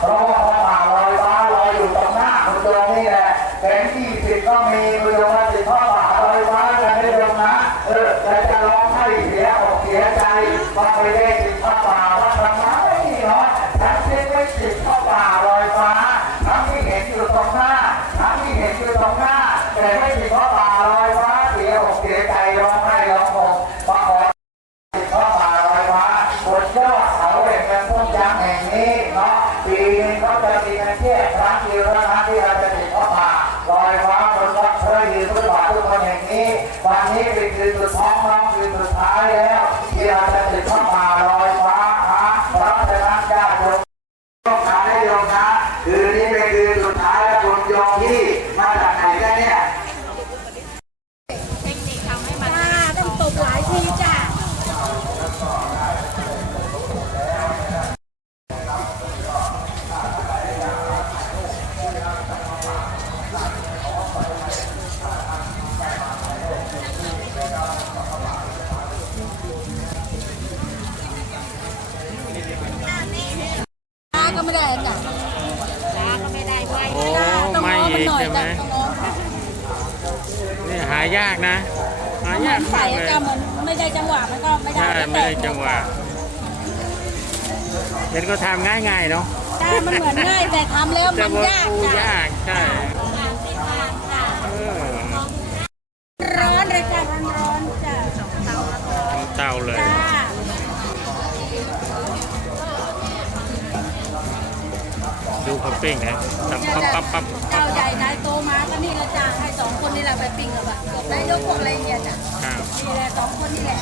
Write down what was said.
เพราะว่าพระป่าลอยฟ้าลอยอยู่ตรงหน้าคุณโยมนี่แหละแสงที่สิบก็มีคุณโยมว่าสิบพ่อป่าลอยฟ้าจะไม่โยมนะเออแต่จะร้องให้เสียอกเสียใจว่ไปได้สิบพ่อป่าว่าทำไมเนาะทั้งที่ไม่สิบพ่อป่าลอยฟ้าทั้งที่เห็นอยู่ตรงหน้าทั้งที่เห็นอยู่ตรงหน้าแต่ไม่สิบพ่อ แยกร้าง ก็ไม่ได้จ้ะจ้าก็ไม่ได้ไว้โอ้จ้าต้องไม่ง้อมันอีกหน่อยใช่ไหมจ้ะต้องง้อนี่หายากนะ หายากใส่มากเลยจ้ามันไม่ได้จังหวะมันก็ไม่ได้ใช่ไม่ได้จังหวะเห็นก็ทำง่ายๆเนาะจ้ามันเหมือนง่ายแต่ทำแล้วแต่มันว่ายากปูจ้ะยากใช่เออร้อนเลยจ้ะร้อนร้อนๆจ้ะ ของเตาเลย จ้า ดูเขาปิ้งนะตับปั๊บปั๊บปั๊บเจ้าใหญ่นายโตมาก็นี่แหละจ้าให้สองคนนี่แหละไปปิ้งกับแบบเกือบนายกพวกอะไรเนี่ยจ้ะอ้าวนี่แหละสองคนนี่แหละ